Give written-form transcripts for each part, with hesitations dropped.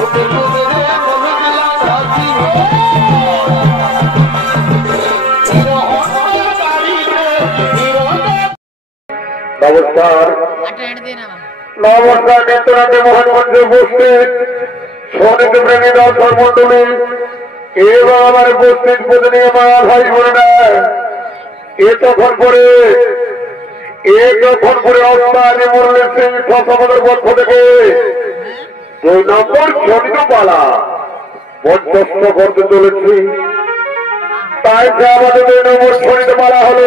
নমস্কার নমস্কার নেত্রনাথে মোহনগঞ্জে উপস্থিত সনিত প্রেমী দর্শক মন্ডলী এবং আমার উপস্থিত প্রতিনিধি আমার ভাই বোনেরা এতক্ষণ পরে অস্তানি মুরলী সিং সমাজের পক্ষ থেকে 2 নম্বর সনিত পালা মঞ্চস্থ করতে চলেছি। তাই আমাদের 2 নম্বর সনিত পালা হল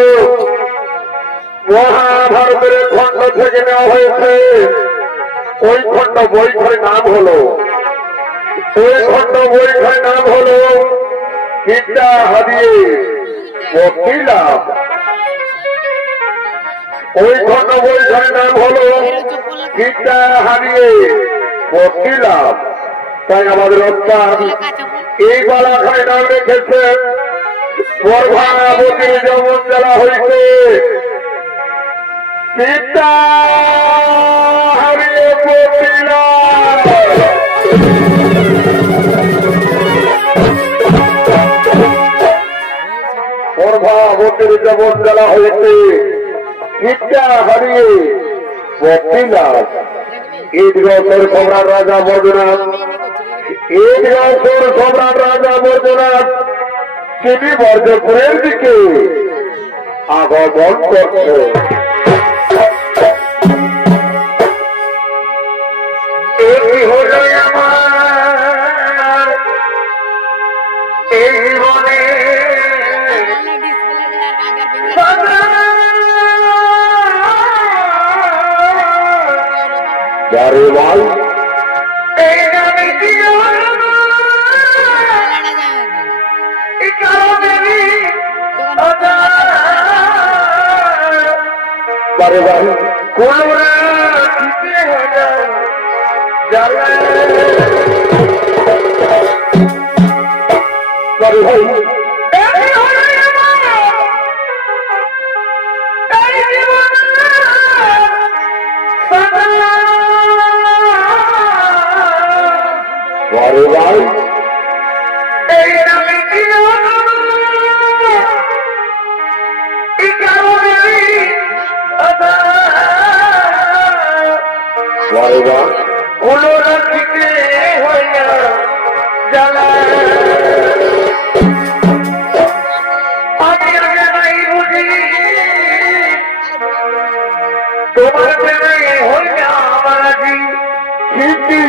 মহাভারতের খণ্ড থেকে নেওয়া হয়েছে। ওই খণ্ড বইখানের নাম হলো বিদ্যা হারিয়ে ভক্তি লাভ। ওই খণ্ড বইখানের নাম হলো বিদ্যা হারিয়ে ভক্তি লাভ। তাই আমাদের অস্তাদ এই বালাখায় নাম রেখেছেন গর্ভাবতীর যেমন জ্বালা হইতে বিদ্যা হারিয়ে ভক্তি লাভ। গর্ভাবতীর যেমন জ্বালা হইতে বিদ্যা হারিয়ে ভক্তি লাভ। ঈদগাঁওর সম্রাট রাজা বৈদ্যনাথ তিনি বর্জপুরের দিকে আগমন করছে। এই হল আমার এই জীবনে যারে বল এই নামে বারে বারে কোলরা দিতে হয় না জ্বালা বারে ভাই বারে ভাই এই নামে কোলরা দিতে হয় না জ্বালা আমি আগে নাই বুঝি তোমার প্রেমে হয় না আমার আজি স্মৃতি।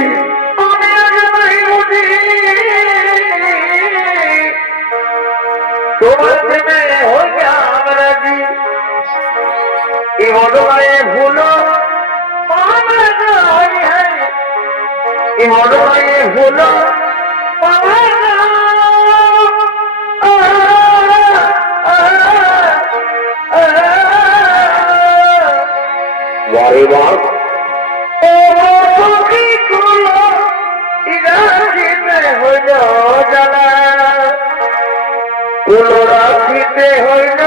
আমি আগে নাই বুঝি তোমার প্রেমে হয় না আমার আজি এই মনোমায়ে ভুলো মনোমায়ে ভুলো বারে বার হইল জ্বালা কোলো রাখিতে হইল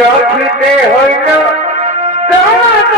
রাখিতে হইল চন্দ্র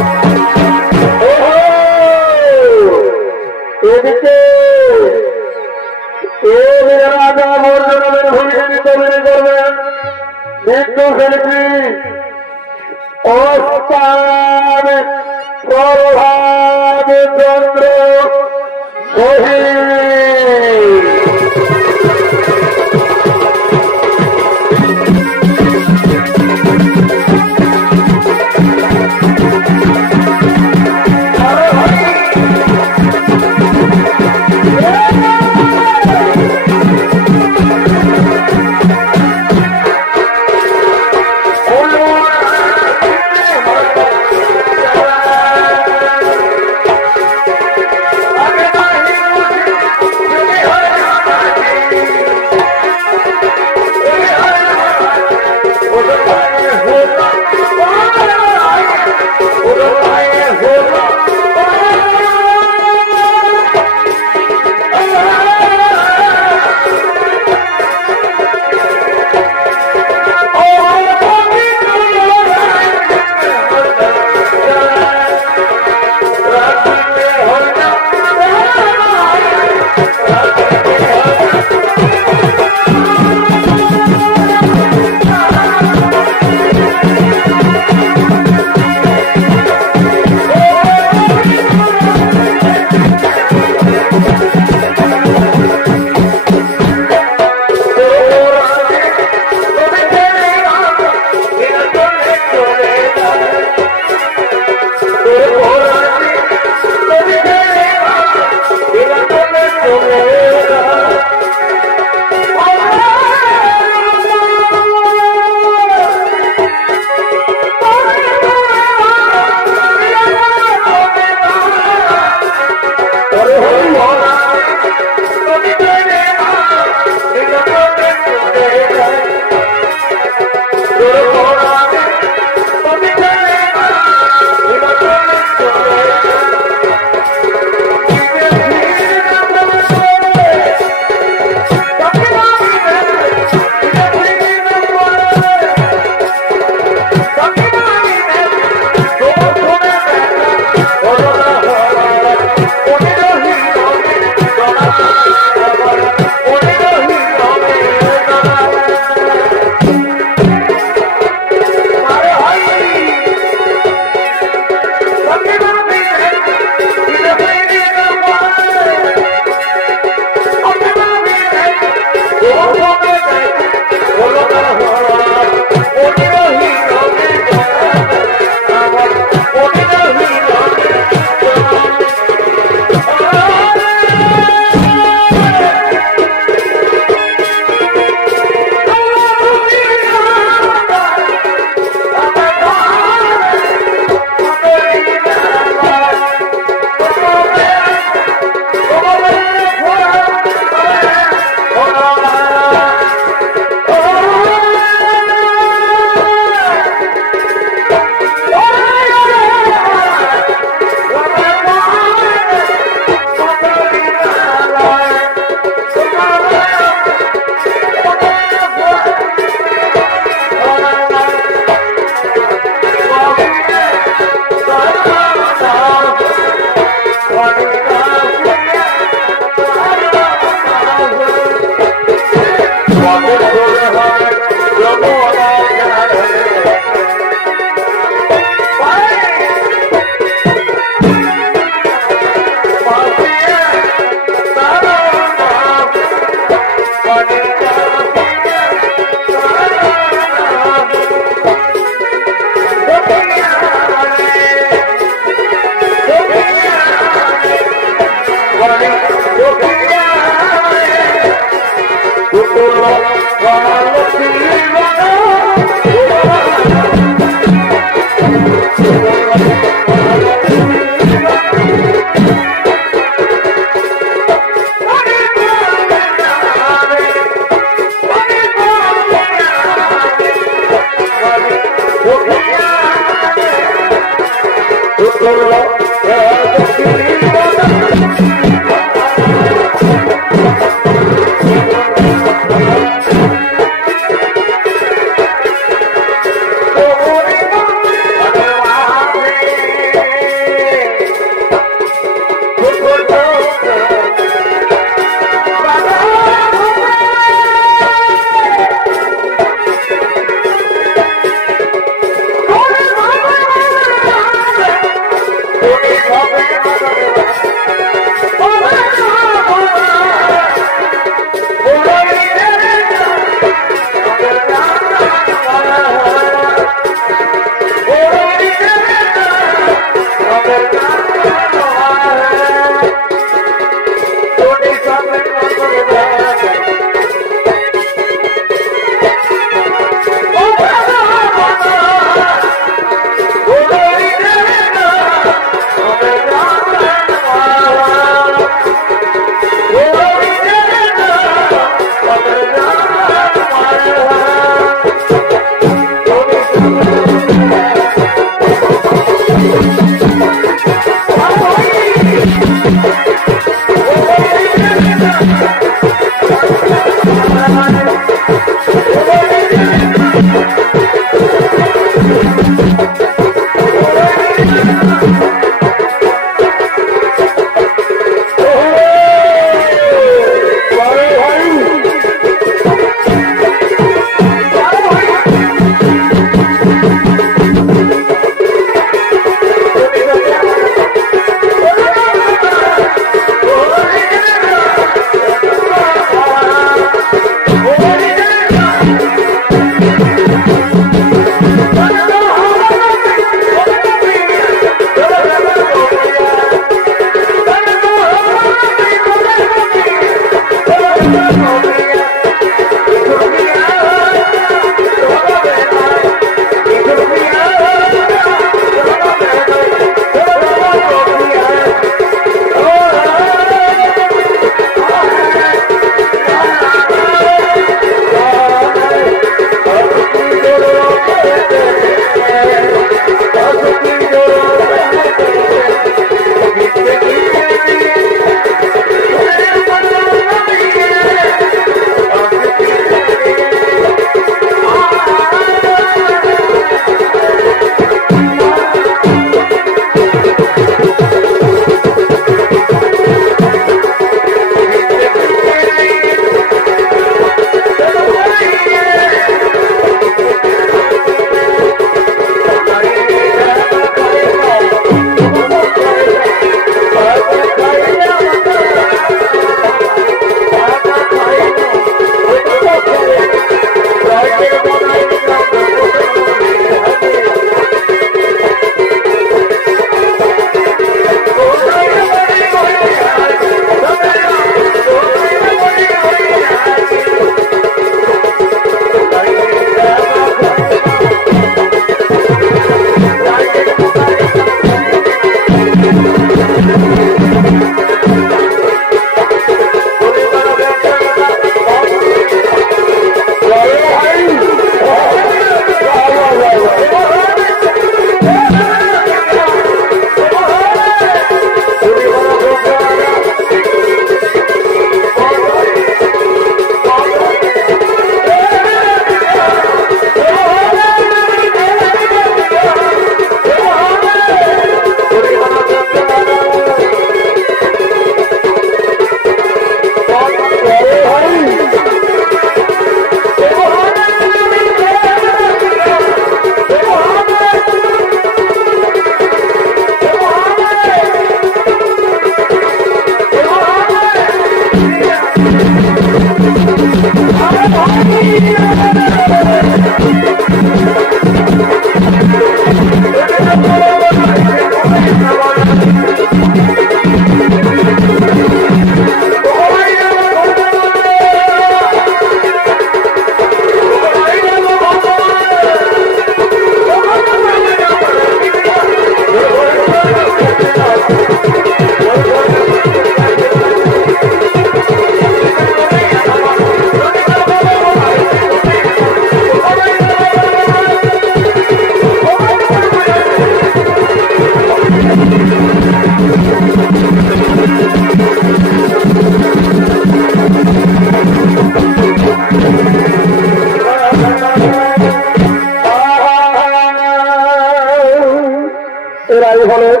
এরাই হলেন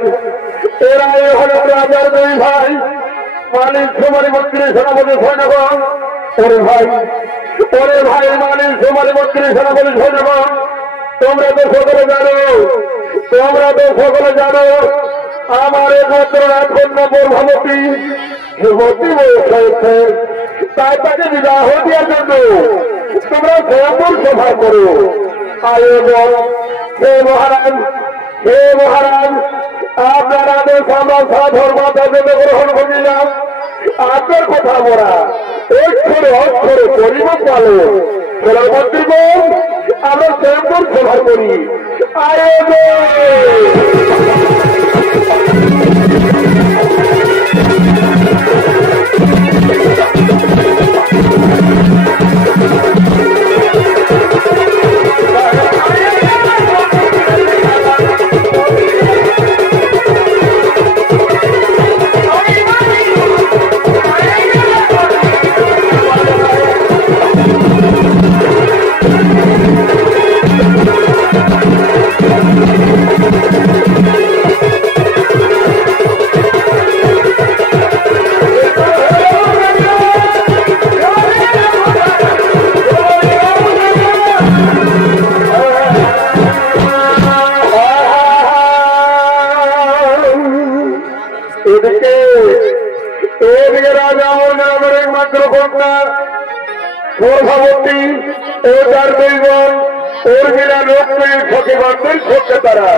রাজার দুই ভাই মালিক সুমারি মন্ত্রী সেনাপতি সৈন্যগণ। ওরে ভাই মালিক সুমারি মন্ত্রী সেনাপতি সৈন্যগণ, তোমরা তো সকলে জানো আমার একমাত্র রাজকন্যা প্রভাবতী যুবতী বয়স হয়েছে, তাই তাকে বিবাহ দেওয়ার জন্য তোমরা স্বয়ম্বর সভা করো। আয়োজন হে মহারাজ আপনার আদেশ আমরা সাধর মাতা জন্য গ্রহণ করিলাম। আপনার কথা বলা অক্ষরে করিব পালো মন্ত্রীগণ, আমরা স্বয়ম্বর সভা করি। এদিকে রাজা আমার গ্রামের একমাত্র কন্যা প্রভাবতী ও তার দুইজন ওর মিলা লোককে সখীগণদের সঙ্গে তারা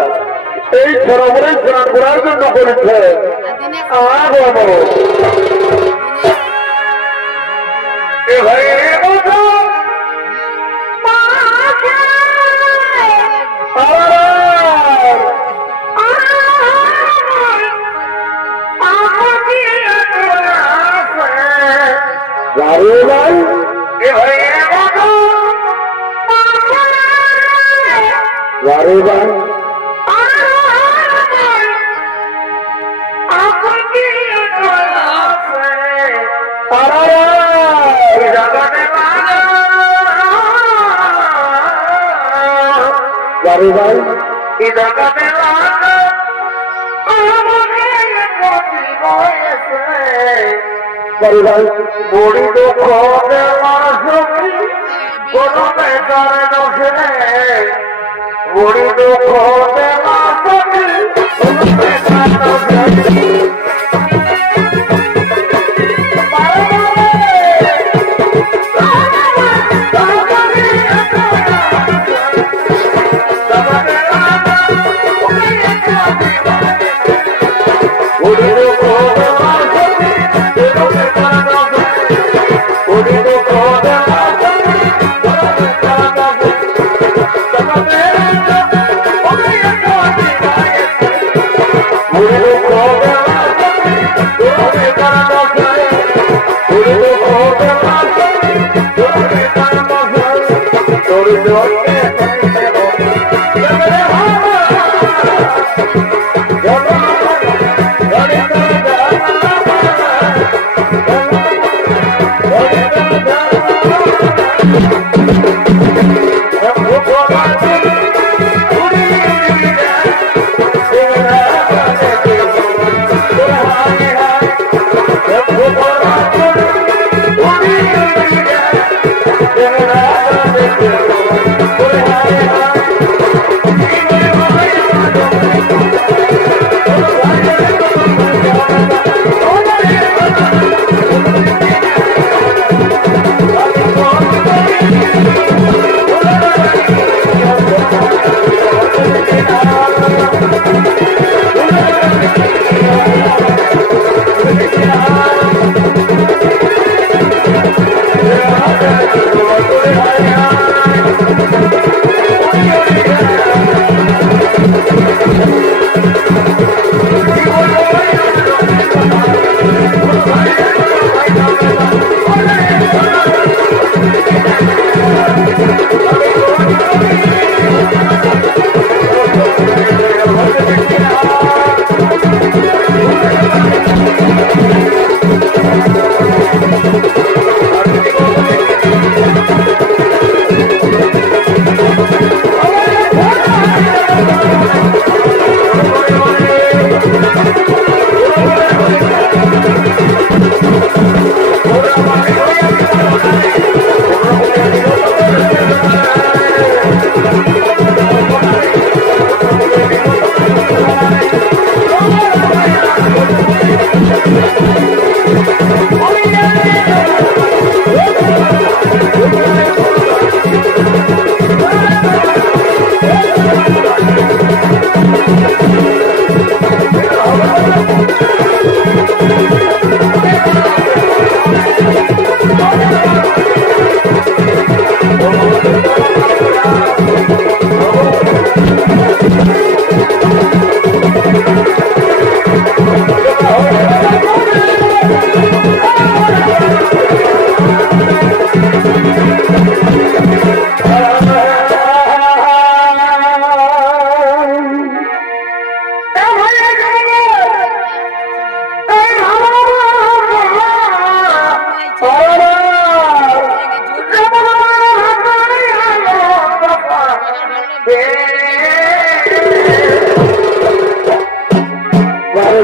এই সরোবরে স্নান করার জন্য করেছে। বড়ি দুঃখ বড়ি দুঃখ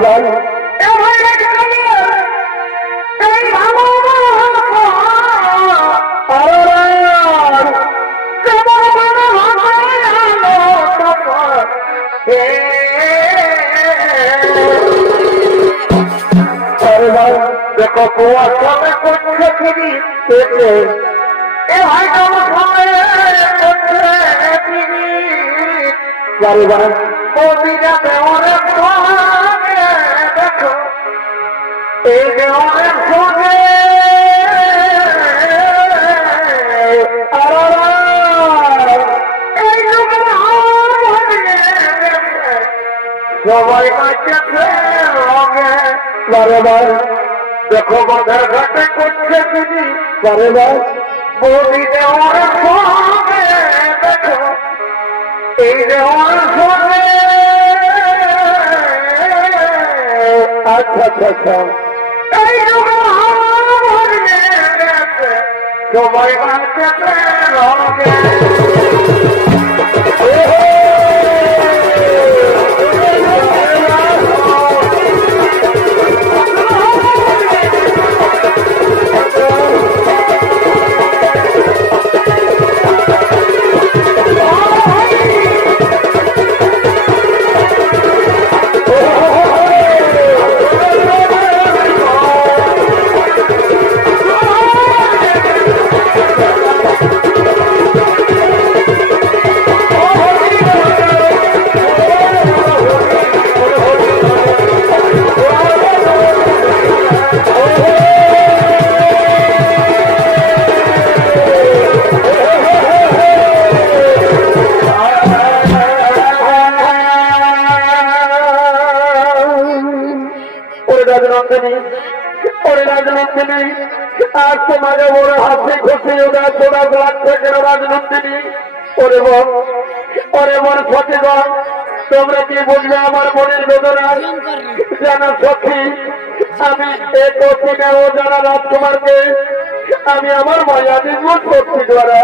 ভাই দেখো কুয়া সবে করছে তিনি এ ভাই বারে মোদিরা দেওয়ারের সঙ্গে দেখো এই দেওয়ারের সঙ্গে সবাই মাইকেছে রঙে বারে বার দেখো বাঁধার ঘাটে করছে তিনি বারে বার মোদি দেওয়ারের সঙ্গে দেখো এই দেওয়ার সঙ্গে আচ্ছা আচ্ছা আচ্ছা সবাই মাইকেছে রঙে आज तुम्हारे बोले हाथी खुशी उदास थोड़ा लागছে কেন রাজনন্দিনী ওরে মন সখীগণ তোমরা কি বুঝবে আমার মনের বেদনা জানা সখী আমি এক অচিনে ও জানা রাজকুমারকে আমি আমার মায়াবী মন শক্তি দ্বারা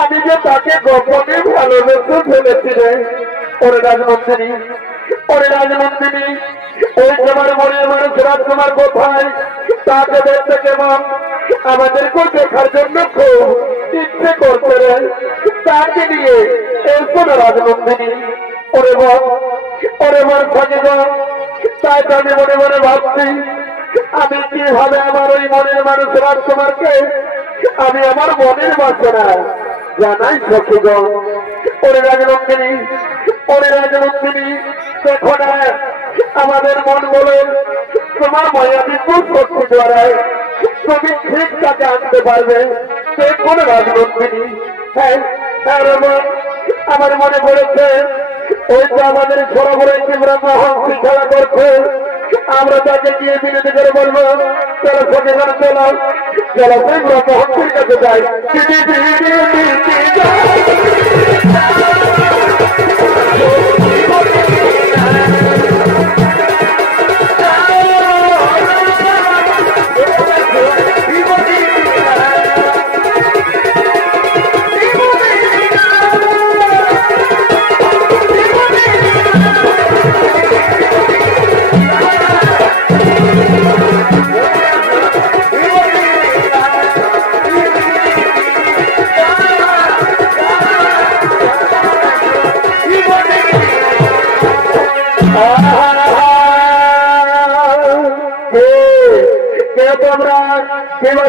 আমি যে তাকে গোপনে ভালোবেসে ফেলেছিলে ওরে রাজনন্দিনী ওই তোমার মনের মানুষ রাজকুমার কোথায় তাকে দেখতে কেমন আমাদেরকে দেখার জন্য খুব ইচ্ছে করতে রে তাকে নিয়ে এরপর রাজনন্দিনী ওরে বল থাকে তাই তো আমি মনে মনে ভাবছি আমি কিভাবে আমার ওই মনের মানুষ রাজকুমারকে আমি আমার মনের বাসনা জানাই সখীগণ ওরে রাজনন্দিনী দেখো না আমাদের মন বলে তোমার মায়াবী শক্তি দ্বারা তুমি ঠিক তাকে আনতে পারবে দেখো না রাজনন্দিনী হ্যাঁ আমার মনে পড়েছে ওই তো আমাদের সরোবরে ব্রহ্মহংসী খেলা করছে আমরা তাকে গিয়ে বিরতি করে বলবো চলো সচেতন চলো সেই ব্রহ্মহংসীর কাছে যাই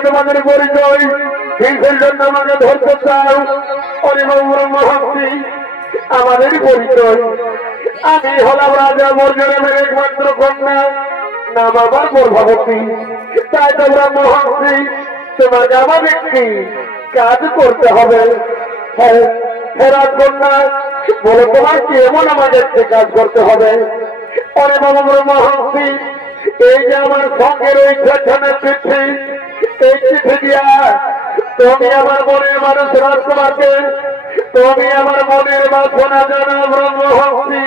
তোমাদের পরিচয় কিসের জন্য আমাকে ধরতে চাও ব্রহ্মহংসী আমাদের পরিচয় আমি হলাম রাজা মর্যাদামের একমাত্র কন্যা নাম আমার গর্ভবতী তাই তো ব্রহ্মহংসী তোমাকে আমার একটি কাজ করতে হবে রাজকন্যা বলে তোমার কি এমন আমাকে একটি কাজ করতে হবে ব্রহ্মহংসী এই যে আমার সঙ্গের ওই পেছনের চিঠি এই চিঠি দিয়া তুমি আমার মনের মানুষ রাজকুমারকে তুমি আমার মনের বাসনা জানা ব্রহ্মহংসী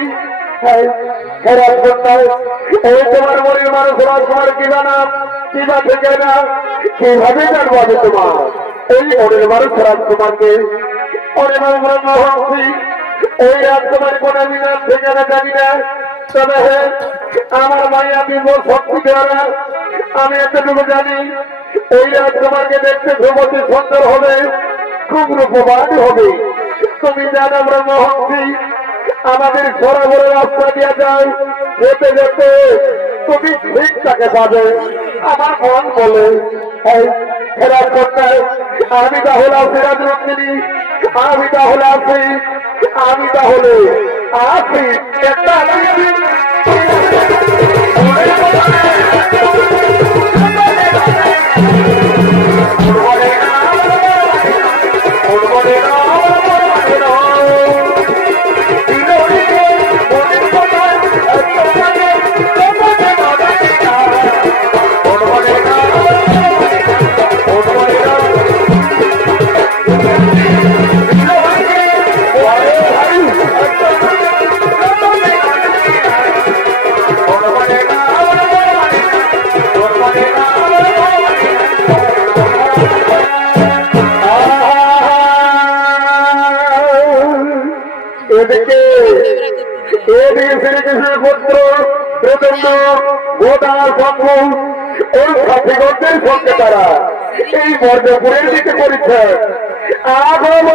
এই তোমার মনের মানুষ রাজকুমার কি জানাম কিবা থেকে না কিভাবে জানবো আমি তোমার এই মনের মানুষ রাজকুমারকে ব্রহ্মহংসী ওই রাজকুমার কোন আমি নাম ঠিকানা জানি না তবে আমার মাইয়া দিব শক্তি দেওয়া। আমি এতটুকু জানি ওই রাজকুমারকে দেখতে যুবতী সুন্দর হবে, খুব রূপবান হবে। তুমি জানো আমরা মহর্ষি, আমাদের ঘোরা ঘোরা রাস্তা দিয়ে যাও, যেতে যেতে তুমি ঠিক তাকে পাবে। আমার মন বলে ফেরার করতে আমি তাহলে ফেরাজ রঙ্গিনী, আমি তাহলে আছি, আমি তাহলে আছি একটা এদিকে শ্রীকৃষ্ণের পুত্র প্রচন্ড গোদার শম্ভু ওই সাথীগণদের সঙ্গে তারা এই বর্ধপুরের দিকে পরীক্ষা আগম।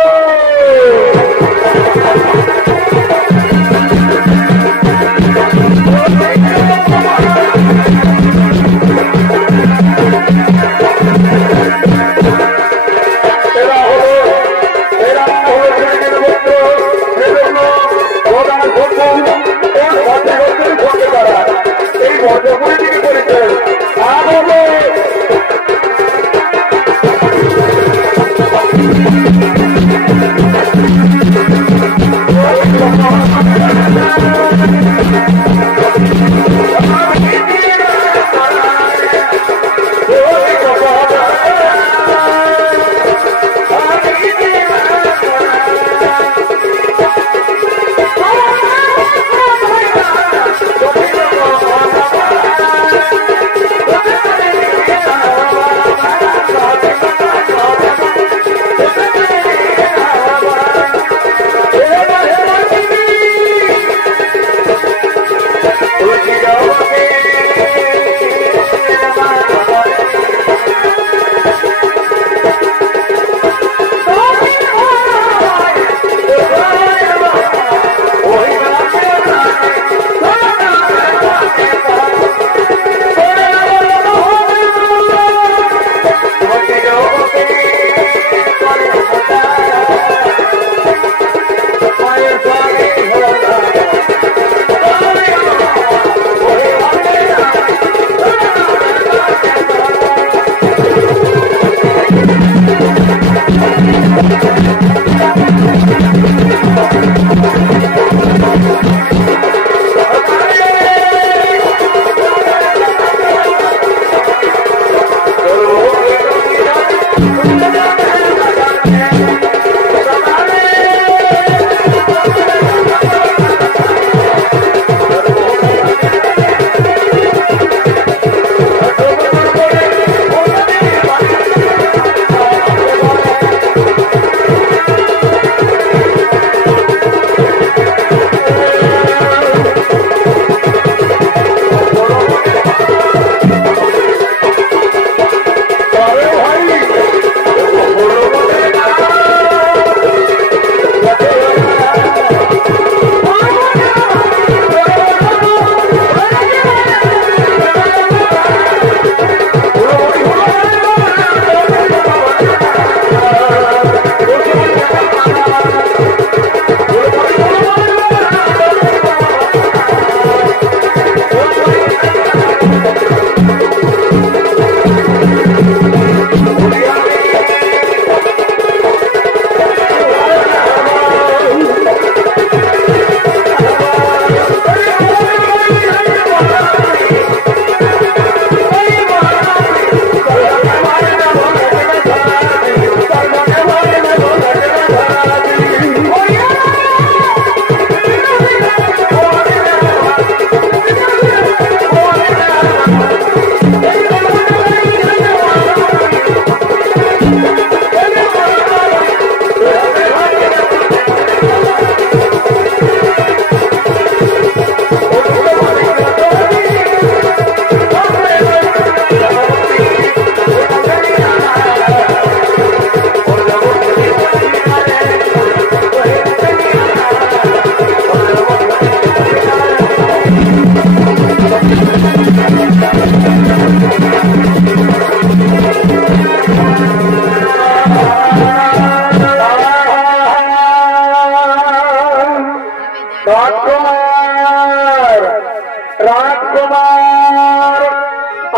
রাজকুমার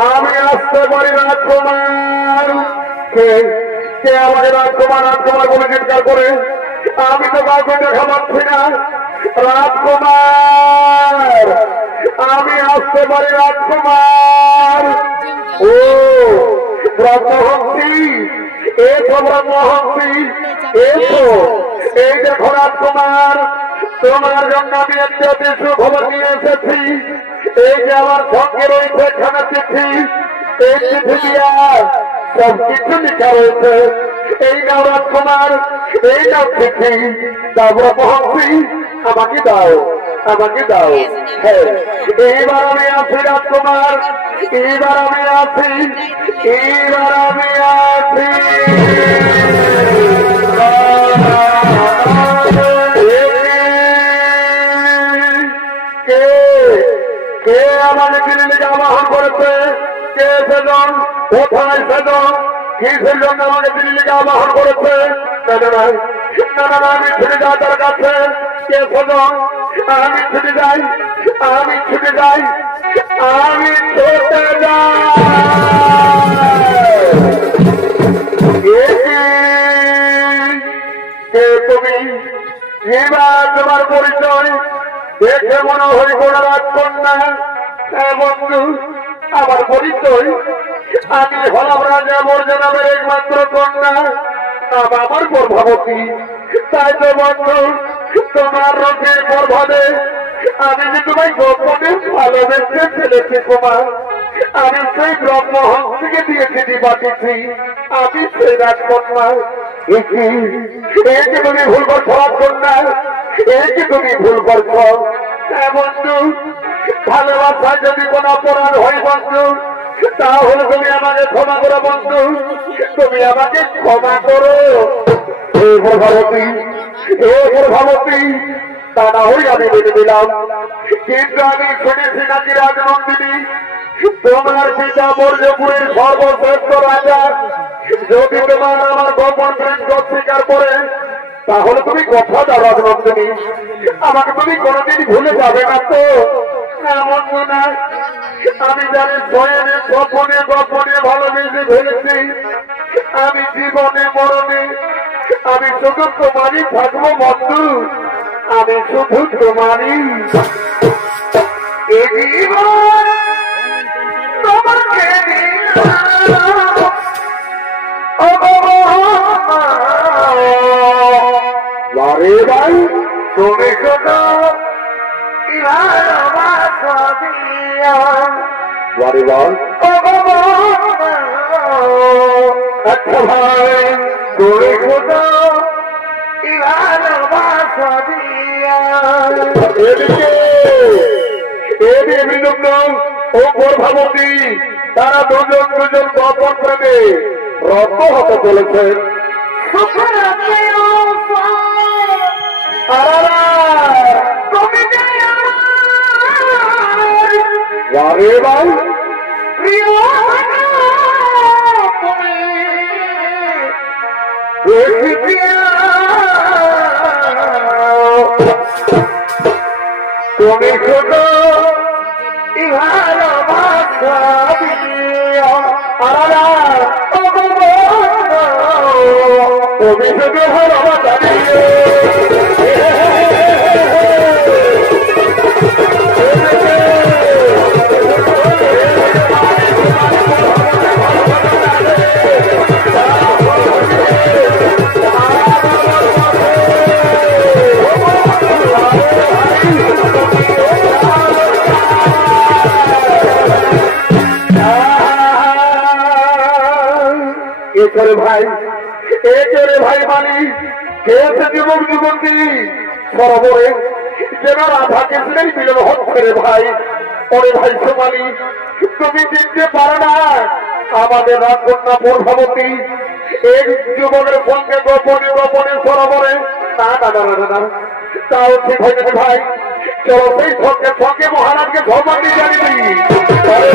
আমি আসতে পারি রাজকুমার কে কে আমাকে রাজকুমার রাজকুমার বলে চিৎকার করে আমি তো কাউকে দেখা পাচ্ছি না রাজকুমার আমি আসতে পারি রাজকুমার ও ব্রহ্মহংসী এসো ব্রহ্মহংসী এসো এই দেখো রাজকুমার তোমার জন্য আমি একটি অতি সুখবর নিয়ে এসেছি এই যে আমার সঙ্গে রয়েছে খানা চিঠি এই চিঠি দিয়া সব কিছু লেখা রয়েছে এই নাও রাজকুমার এই নাও চিঠি তারপর পৌঁছি আমাকে দাও হ্যাঁ এইবার আমি আছি রাজকুমার এইবার আমি আছি কে আমাকে দিল্লি আবাহন করেছে কে সেজন কোথায় সেজন কিসের জন্য আমাকে দিল্লিকে আবাহন করেছে না আমি ছুটে যাই তার কাছে কে সেজন আমি ছুটে যাই আমি ছুটে যাই কে তুমি এবার তোমার পরিচয় দেখে মনে হয় কোন রাজকন্যা বন্ধু আমার পরিচয় আমি হলাম রাজা মর্যাদামের একমাত্র কন্যা আমার গর্ভবতী তাই তো বন্ধু তোমার রোগের প্রভাবে আমি যে তোমায় গোপনে ভালোবেসে ফেলেছি তোমার আমি সেই ব্রহ্মহংসীকে দিয়েছি দিবাটিছি আমি সেই রাজকন্যা এই যে তুমি ভুল করছো রাজকন্যা এই যে তুমি ভুল করছো বন্ধু ভালোবাসা যদি কোন অপরাধ হয় বন্ধু তাহলে তুমি আমাকে ক্ষমা করো বন্ধু তুমি আমাকে ক্ষমা করো ভাবতী তা না হই আমি মেনে দিলাম কিন্তু আমি শুনেছি নাকি রাজনন্দিনী তোমার পিতা মৌর্যপুরের সর্বশ্রেষ্ঠ রাজা যদি তোমার আমার গোপন প্রেম স্বীকার করে তাহলে তুমি কথা দাও রাজনন্দিনী আমাকে তুমি কোনদিন ভুলে যাবে না তো এমন না আমি জানি স্বয়নে গোপনে গোপনে ভালোবেসে ফেলেছি আমি জীবনে মরণে আমি শুধু তোমারই থাকবো বন্ধু আমি শুধু তোমারই জীবন তোমাকে বারে ভাই তুমি শুধু বারে বল আচ্ছা ভাই তুমি শুধু ও গর্ভবতী তারা দুজন গোপন প্রেমে রত হতে চলেছে আরে ভাই তুমি শুধু তুমি শুধু ভালোবাসা করে ভাই একেরে ভাই মানি খেয়েছে যুবক যুবতী সরোবরে যেন রাধাকে ছিলেন মিলন হচ্ছে রে ভাই ওরে ভাই সোমালি তুমি চিনতে পারো না আমাদের রাজকন্যা পূর্ববতী এই যুবকের সঙ্গে গোপনে গোপনে সরোবরে না না না না না তাও ঠিক হয়ে যাবে ভাই চলো সেই সঙ্গে সঙ্গে মহারাজকে ধর্ম দিয়ে জানিনি ভাই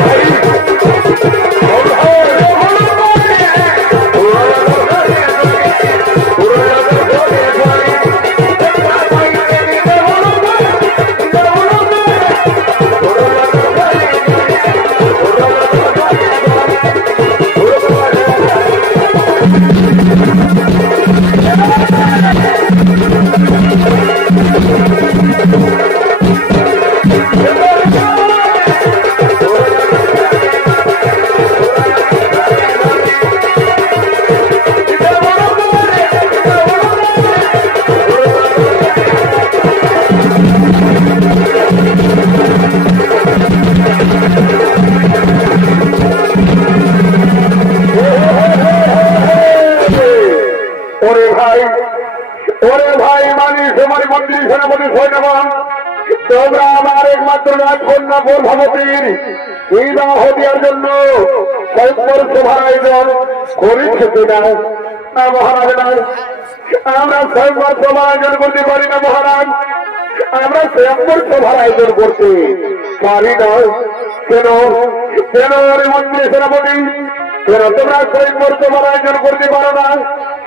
রাজকন্যা গর্ভবতীর বিবাহ দেওয়ার জন্য স্বয়ংবর সভার আয়োজন করেছে কিনা? না মহারাজ, না, আমরা স্বয়ংবর সভার আয়োজন করতে পারি না মহারাজ, আমরা স্বয়ংবর সভার আয়োজন করতে পারি না। কেন কেন মন্ত্রী সেনাপতি, কেন তোমরা স্বয়ংবর সভার আয়োজন করতে পারো না?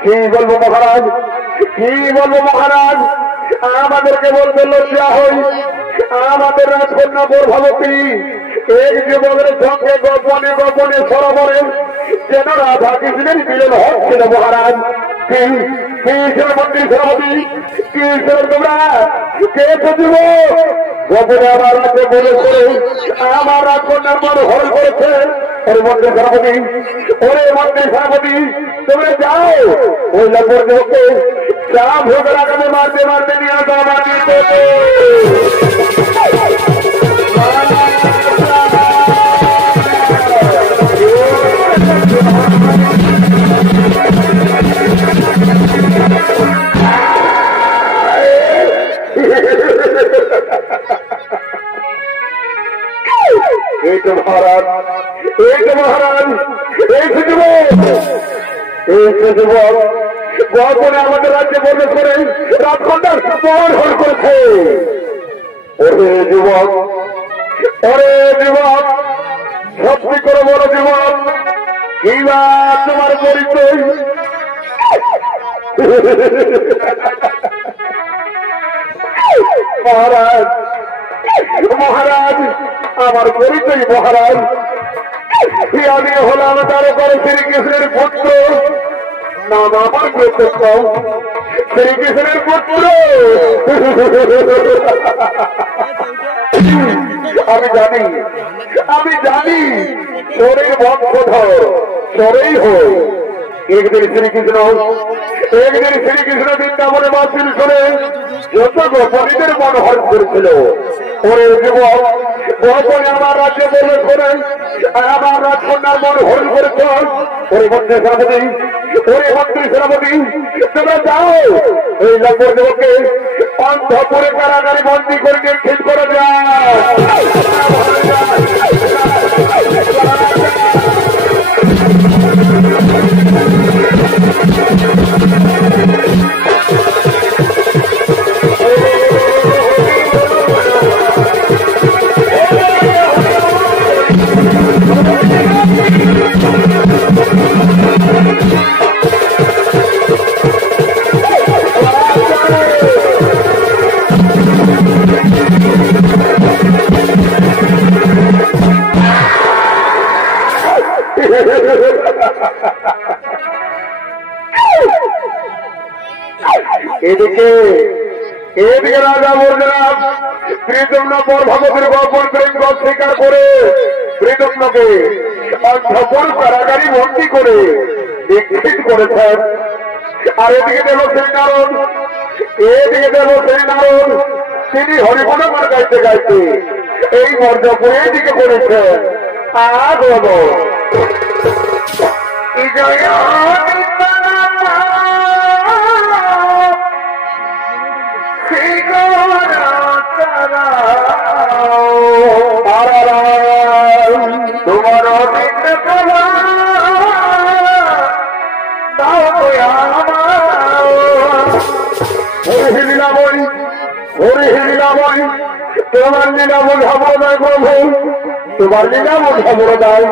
কি বলবো মহারাজ, কি বলবো মহারাজ, আমাদেরকে বলতে লজ্জা হই। আমাদের রাজকন্যা গর্ভবতী এক যুবকের সঙ্গে গোপনে গোপনে সরোবরে যেন রাধা কৃষ্ণের মিলন হচ্ছিল মহারাজ। মন্ত্রী সভাপতি, কি তোমরা কে বুঝব? গোপনে আমার রাজ্যে বলে করে আমার রাজকন্যার মন হল করেছে। ওরে মন্ত্রী সভাপতি, ওরে মন্ত্রী সভাপতি, তোমরা যাও ওই লগর লোককে চা ভোগ লাগাতে মারতে মারতে নিয়ে আসো আমার মহারাজ, মহারাজ, যুবক গোপনে আমাদের রাজ্যে প্রবেশ করে রাজকন্যার মন হল করেছে। ওরে যুবক, ওরে যুবক, সত্যি করে বলো যুবক, কিবা তোমার পরিচয়? মহারাজ, মহারাজ, আমার পরিচয় মহারাজ, আমি হলাম তারপরে শ্রীকৃষ্ণের পুত্র, নাম আমার পুত্র শ্রীকৃষ্ণের পুত্র। আমি জানি, আমি জানি চোরের বংশধর চোরেই হই। একদিন শ্রীকৃষ্ণ বৃন্দাবনে বাসিল করে যত গোপনীদের মন হরণ করেছিল। ওরে যুবক, গোপনে আমার রাজ্যে প্রবেশ করে আমার রাজকন্যার মন হরণ করেছ। ওরে মন্ত্রী সেনাপতি, ওরে মন্ত্রী সেনাপতি, তোমরা যাও ওই লগর যুবককে অন্তঃপুরে কারাগারে বন্দী করে নিক্ষেপ করে যায়। এদিকে রাজা বলছিলাম প্রীতম্ন গর্ভবতীর গোপন প্রেম স্বীকার করে প্রীতম্নকে অন্তঃপুর কারাগারি বন্দী করে নিক্ষেপ করেছেন। আর এদিকে দেব সেই নারদ, এদিকে দেব সেই নারদ, তিনি হরিমনমার গাইতে গাইতে এই মর্যাপুরে এদিকে করেছেন। আর বলো তোমার লীলাময়ী, হরি লীলাময়ী, তোমার লীলা বোঝাবো নয় প্রভু, তোমার লীলা বোঝাবো নয়।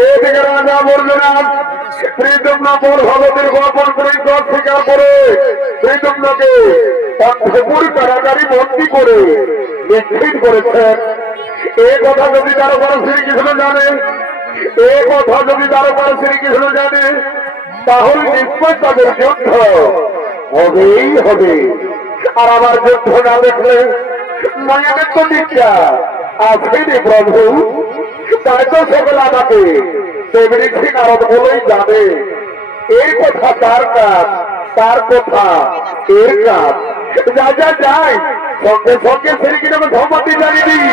এদিকে রাজা বর্জনাথ প্রীতম্ন গর্ভবতীর গোপন প্রেম স্বীকার করে প্রীতম্নকে অন্তঃপুর কারাগারি বন্দী করে নিক্ষেপ করেছেন। এ কথা যদি তারপর শ্রীকৃষ্ণ জানে, এ কথা যদি তারপর শ্রীকৃষ্ণ জানে, তাহলে নিশ্চয় তাদের যুদ্ধ হবেই হবে। আর আমার যুদ্ধ না দেখলে নয়নের তো নিত্যা আসেনি প্রভু, তাই তো সকল আমাকে তেমনি নারদ বলেই জানে। এই কথা তার কাজ, তার কথা এর কাজ। যা যা যাই সঙ্গে সঙ্গে শ্রীকৃষ্ণকে সম্মতি জানিয়ে দিই।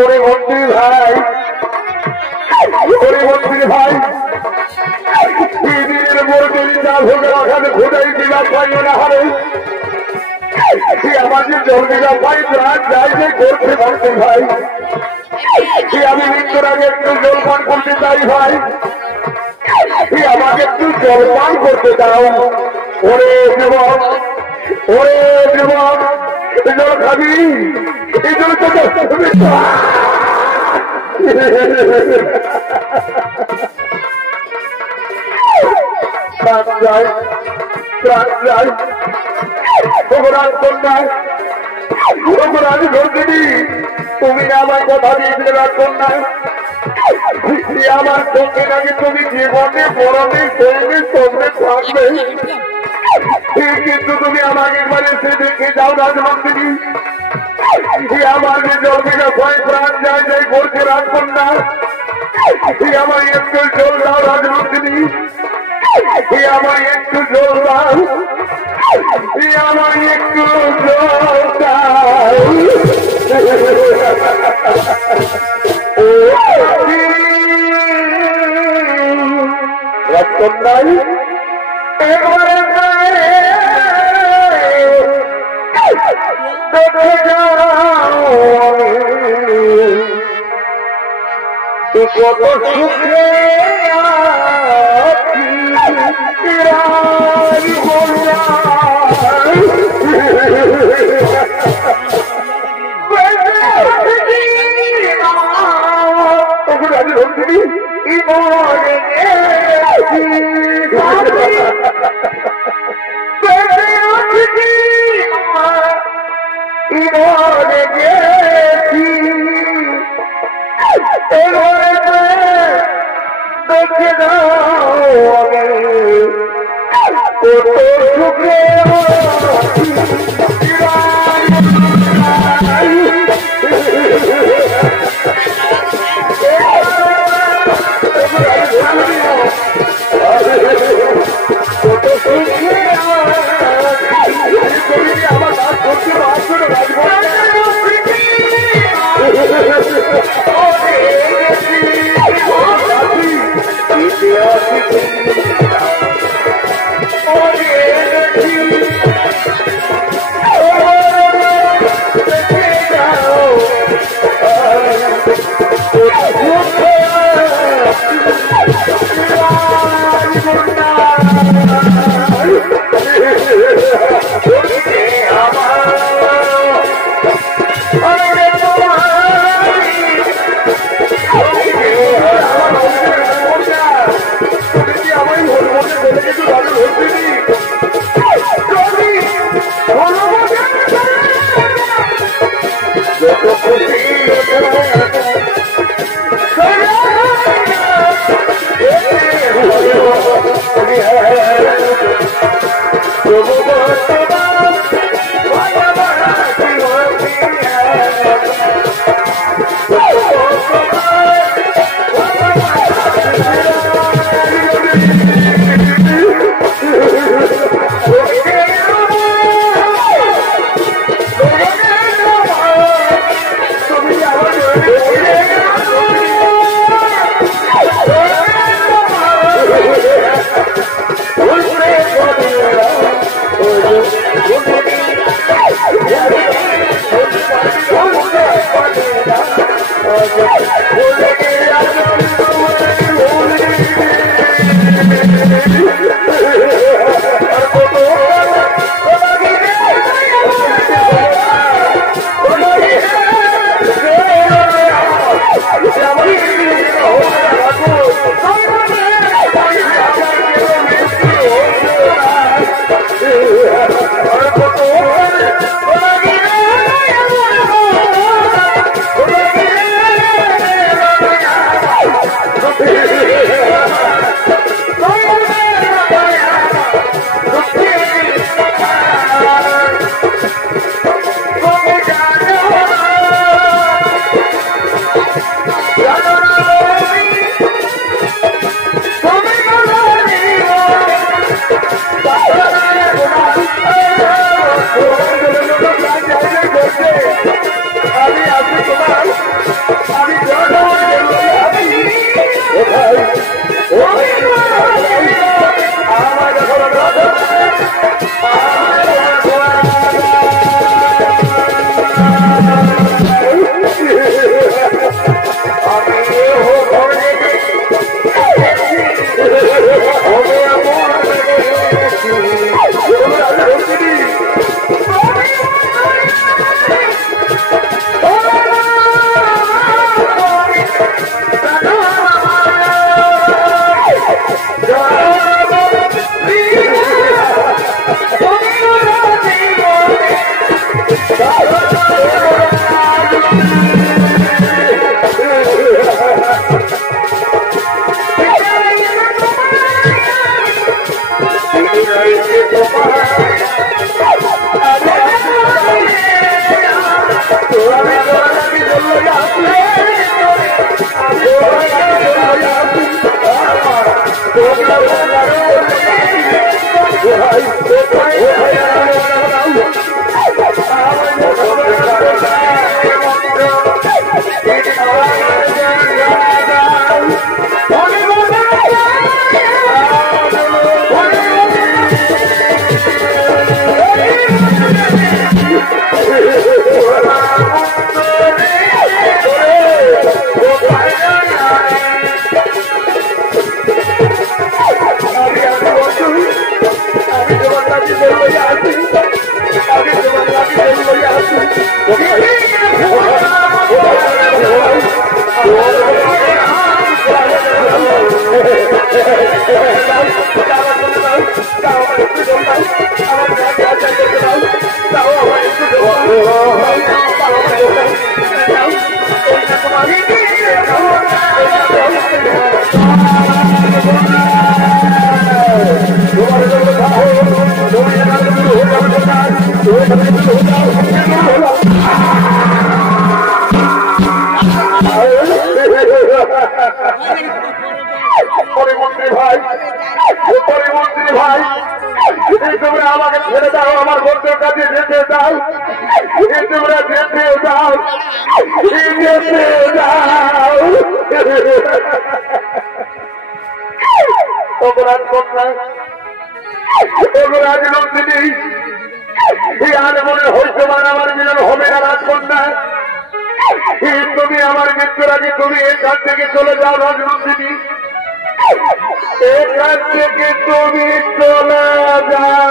ওরে মন্ত্রী ভাই, ওরে মন্ত্রী ভাই, দিনের মন্ত্রী যা ভোগে রাখাতে খোঁজাই দিলাম ভাই ওরা হারে সে আমাকে জল দিলাম ভাই, প্রাণ যাই যে করছে মন্ত্রী ভাই, সে আমি মৃত্যুর আগে একটু জল পান করতে চাই ভাই, সে আমাকে একটু জল পান করতে দাও। ওরে যুবক, ওরে যুবক, জল খাবি? এই জল তো প্রাণ যায়, প্রাণ যায়। অপরাধ কন্যায়, অপরাধ ধরছিনি, তুমি আমার কথা দিয়েছিলে রাত কন্যায়, আমার সঙ্গে নাকি তুমি জীবনে মরণে সঙ্গে সঙ্গে থাকবে, কিন্তু তুমি আমাকে একবার এসে দেখে যাও রাজমন্ত্রী, আমার যে জলদিকা ভয় প্রাণ যায় যাই করছে রাজকন্যা, আমার একটু জল দাও রাজমন্ত্রী, আমার একটু জল দাও, আমার একটু জল দাও। রাজকন্যাই একবারে দেখে যাও কত সুখে দেখে দাও কত সুখে কত সুখে আমার কাজ করতে পারছো না পরিমন্ত্রী ভাই, পরিমন্ত্রী ভাই, তোমরা আমাকে ছেড়ে দাও, আমার বন্ধুর কাছে যেতে দাও, তোমরা যেতে দাও, যেতে দাও। অপরাধ কন্যা, অপরাধ নন্দিনী, আর মনে হইতে পারে আমার মিলন হবে না রাজকন্যা। তুমি আমার মৃত্যুর আগে তুমি এখান থেকে চলে যাও রাজনন্দিনী, এখান থেকে তুমি চলে যাও।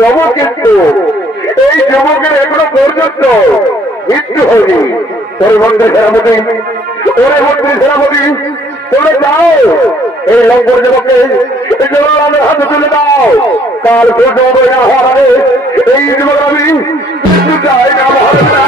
তবু কিন্তু এই যুবকের এখনো পর্যন্ত মৃত্যু হয়নি। পরিমন্ত্রী সেনাপতি, ওরে মন্ত্রী সেনাপতি, চলে যাও এই লঙ্কর যুবককে জনগণের হাতে তুলে দাও। কাল পর্যন্ত হওয়ার আগে এই যুবক আমি মৃত্যু চাই না, হবে না।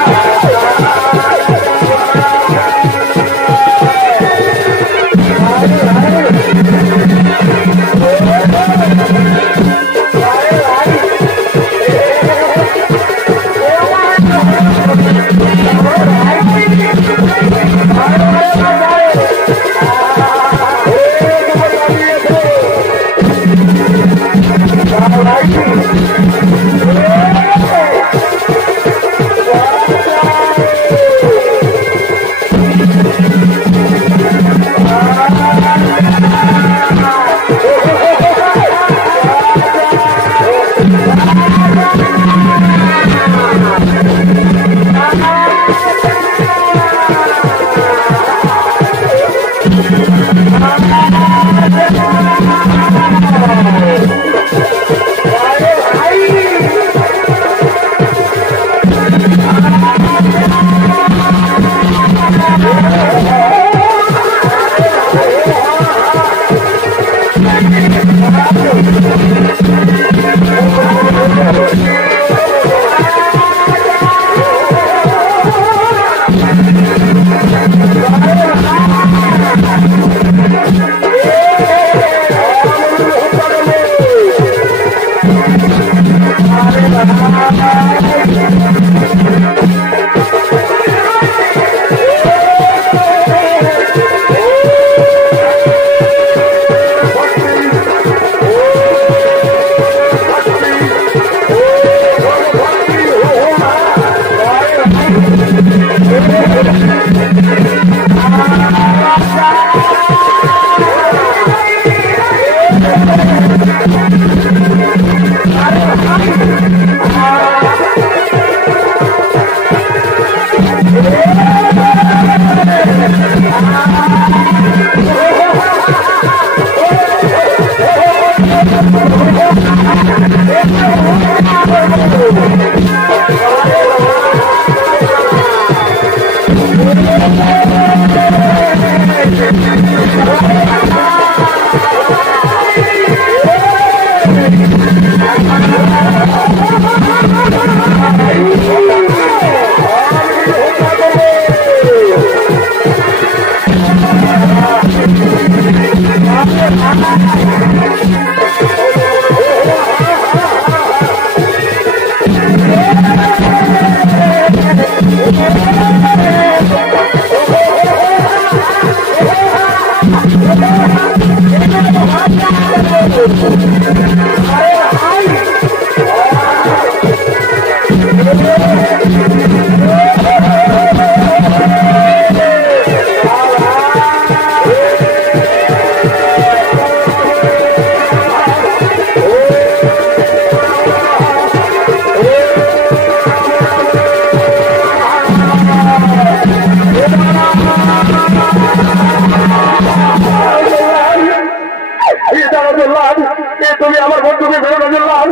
তুমি আমার বন্ধুকে ছেড়ে দাও,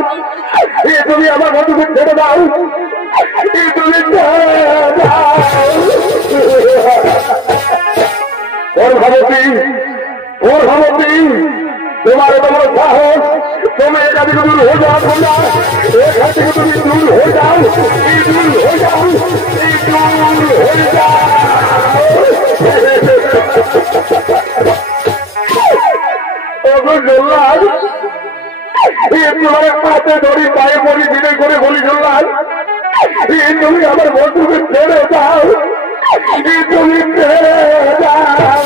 তুমি আমার বন্ধুকে ছেড়ে দাও, তুমি ওর ভাবতি তোমার এত বড় সাহস, তুমি এখান থেকে দূর হয়ে যাও, তোমরা এখান থেকে তুমি দূর হয়ে যাও, দূর হয়ে যাও, দূর হয়ে যাও। হাতে ধরি পায়ে পড়ি বিনয় করে বলি চললাম, তুমি আমার বন্ধুকে ছেড়ে দাও, তুমি ছেড়ে দাও।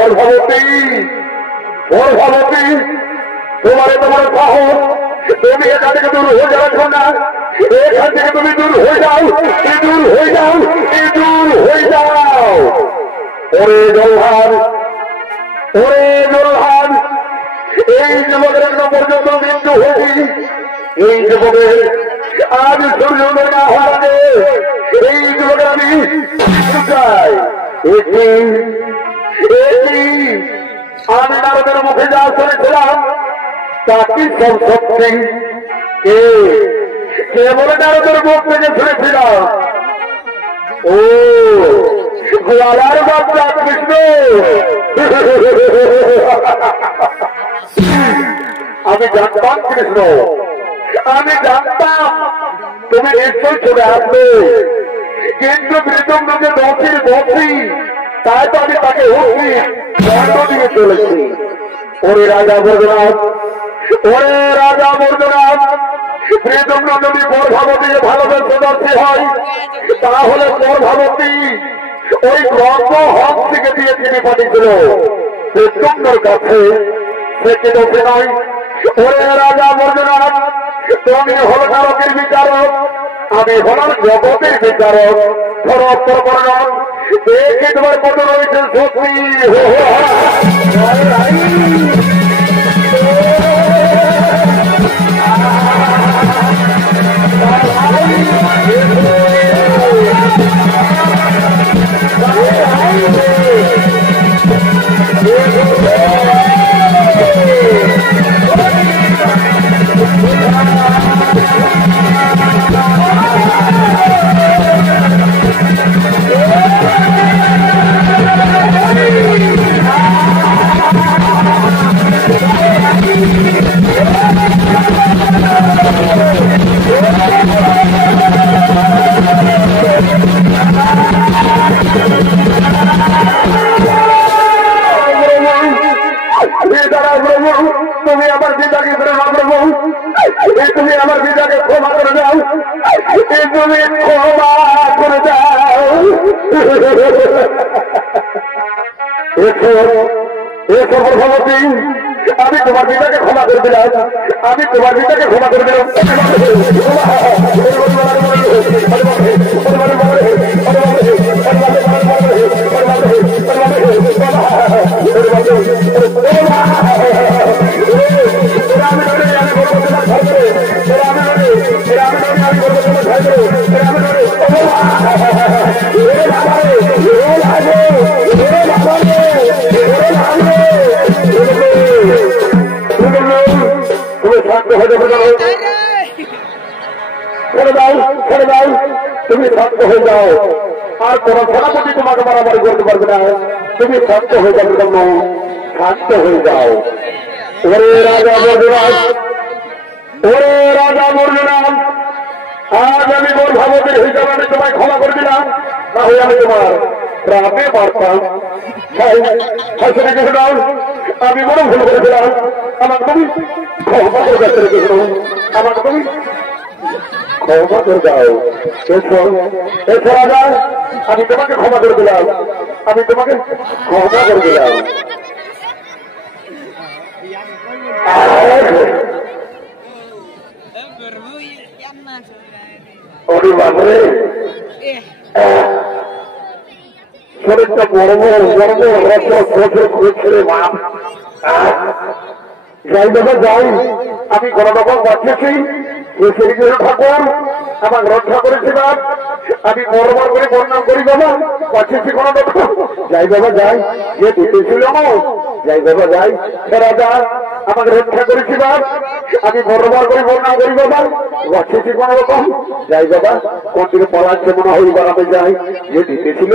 গর্ভবতী গর্ভবতী তোমার তোমার সাহস তুমি এখান থেকে দূর হয়ে যাচ্ছ না এখান থেকে তুমি দূর হয়ে যাও দূর হয়ে যাও দূর হয়ে যাও ওরে জলহান ওরে জলহান এই যুবকের একটা পর্যন্ত মৃত্যু হয়েছি এই যুবকের আজ সূর্যোদয় না হওয়ার আগে এই যুবকের আমি মৃত্যু চাই আমি নারদের মুখে যা শুনেছিলাম তা কি সব সত্যি কে বলে নারদের মুখ থেকে শুনেছিলাম ও গোয়ালার বাচ্চা কৃষ্ণ আমি জানতাম কৃষ্ণ আমি জানতাম তুমি নিশ্চয় চলে আসবে কিন্তু বৃতঙ্গকে দোষী দোষী তাই তো আমি তাকে হচ্ছি দণ্ড দিয়ে চলেছি ওরে রাজা বৈদ্যনাথ ওরে রাজা বৈদ্যনাথ বৃতঙ্গ যদি গর্ভবতীকে ভালোবেসে দর্শী হয় তাহলে গর্ভবতী ওই গর্ভ হক থেকে দিয়ে তিনি পাঠিয়েছিল বৃতঙ্গর কাছে সে কি দোষী নয় ওরে রাজা বৈদ্যনাথ তুমি হল নরকের বিচারক আমি হলাম জগতের বিচারক ফরক প্রকরণ দেখে তোমার কত রয়েছে সত্যি তুমি আমার পিতাকে প্রেরণা করবো তুমি আমার পিতাকে ক্ষমা করে দাও তুমি ক্ষমা করে দাও গর্ভবতী আমি তোমার পিতাকে ক্ষমা করে দিলাম আমি তোমার পিতাকে ক্ষমা করে দিলাম তুমি শান্ত হয়ে যাও আর কোন সেনাপতি তোমাকে মারামারি করতে পারবে না তুমি শান্ত হয়ে যাবে শান্ত হয়ে যাও ওরে রাজা বর্জনাথ ওরে রাজা বর্জনাথ আজ আমি গর্ভবতীর হিসাবে আমি তোমায় ক্ষমা করে দিলাম না হয়ে আমি তোমার প্রাণে পারতাম আমি বড় ভুল করেছিলাম আমার তুমি ক্ষমা করে যাচ্ছে আমার তুমি ক্ষমা করে দাও এসো রাজা আমি তোমাকে ক্ষমা করে দিলাম আমি তোমাকে ক্ষমা করে দিলাম বাবরে শরীরটা বড় বড় বড় বড় ঘুরছে বাপ যাই বাবা যাই আমি কোন রকম বাঁচিয়েছি ঠাকুর আমার রক্ষা করেছিলাম আমি বড়বার করে বর্ণনা করি বাবা বাঁচিয়েছি কোন রকম যাই বাবা যাই যে দিতেছিল যাই বাবা যাই রাজা আমাকে রক্ষা করেছিলাম আমি বড়বার করে বর্ণনা করি বাবা বাঁচিয়েছি কোন রকম যাই বাবা কোন দিকে পলাচ্ছে মনে হয় বাড়াতে যাই যে দিতেছিল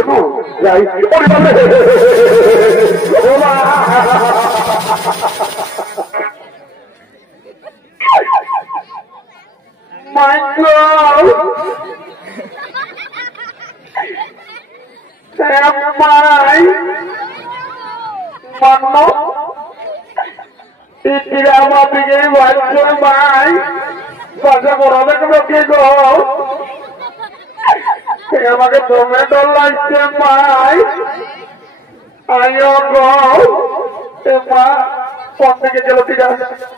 যাই My God! Sampai Mano Tidak mati jadi wajar baik Pada korona kena kego Saya pakai tomato like baik আইও গো এ মা কোন থেকে গেল টিকা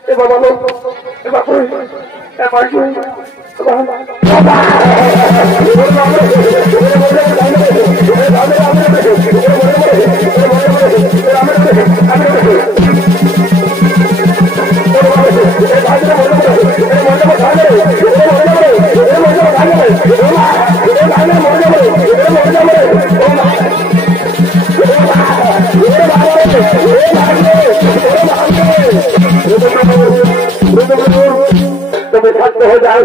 এ বাবা লো এ বাবা এ মাইশু তুমি শান্ত হয়ে যাও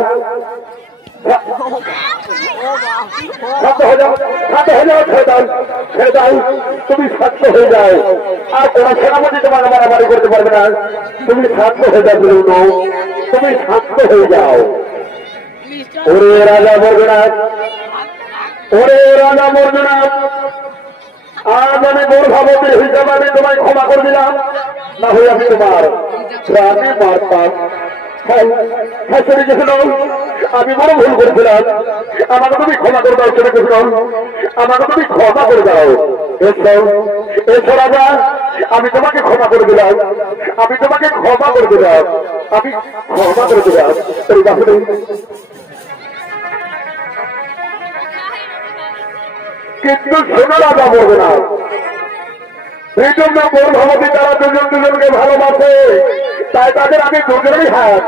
ছেড়ে দাও তুমি শান্ত হয়ে যাও আর কোন সেনাপতি তোমাকে মারামারি করতে পারবে না তুমি শান্ত হয়ে যাও তুমি শান্ত হয়ে যাও ওরে রাজা মর্গনাথ ওরে রাজা মর্গনাথ আজ আমি গর্ভবতীর হিসাবে আমি তোমায় ক্ষমা করে দিলাম না হয়ে আমি তোমার প্রাণে মারতাম আমি বড় ভুল করেছিলাম আমাকে তুমি ক্ষমা করে দাও ছেলে কৃষ্ণ আমাকে তুমি ক্ষমা করে দাও এসো রাজা আমি তোমাকে ক্ষমা করে দিলাম আমি তোমাকে ক্ষমা করে দিলাম আমি ক্ষমা করে দিলাম এই বাসুদেব কিন্তু শোনো রাজা বলবে না এই জন্য গর্ভবতী তারা দুজন দুজনকে ভালোবাসে তাই তাদের আমি দুজনেরই হাত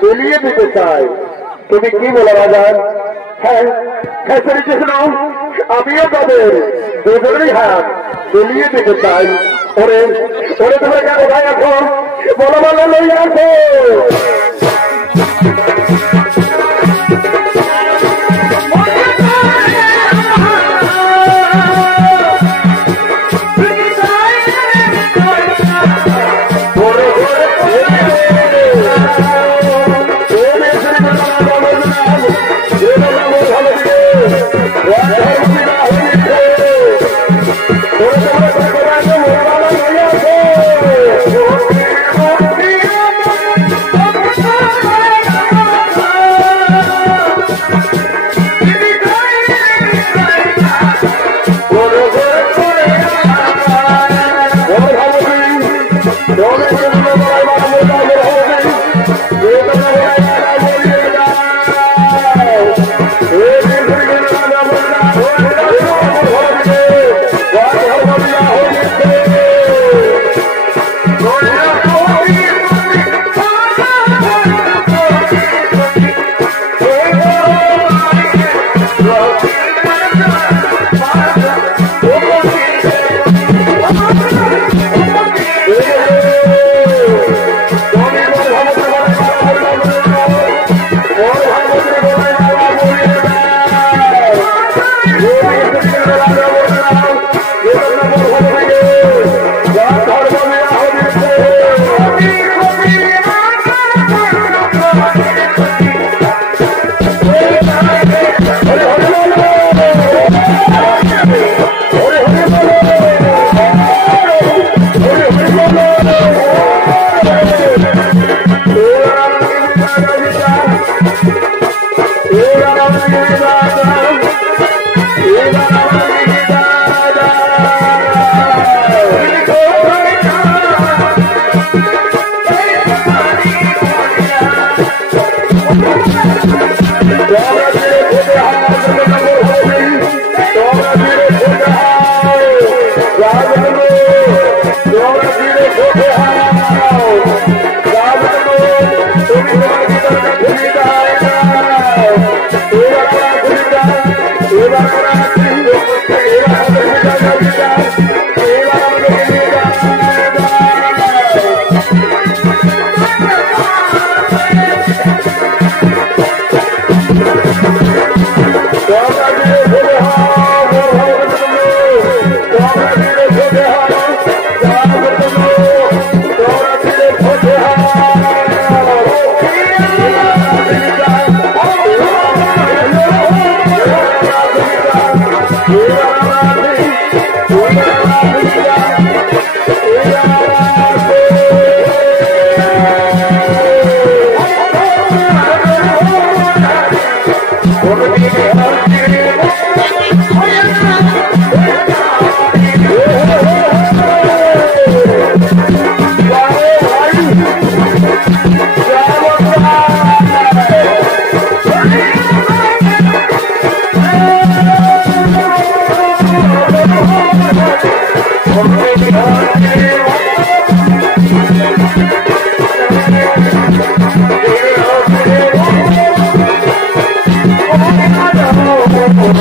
মিলিয়ে দিতে চাই তুমি কি বলো রাজা হ্যাঁ হ্যাঁ শ্রীকৃষ্ণ আমিও তাদের দুজনেরই হাত মিলিয়ে দিতে চাই ওরে ওরে তোমরা কেন কোথায় আছো বলো বলো লই আসো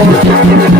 Thank you.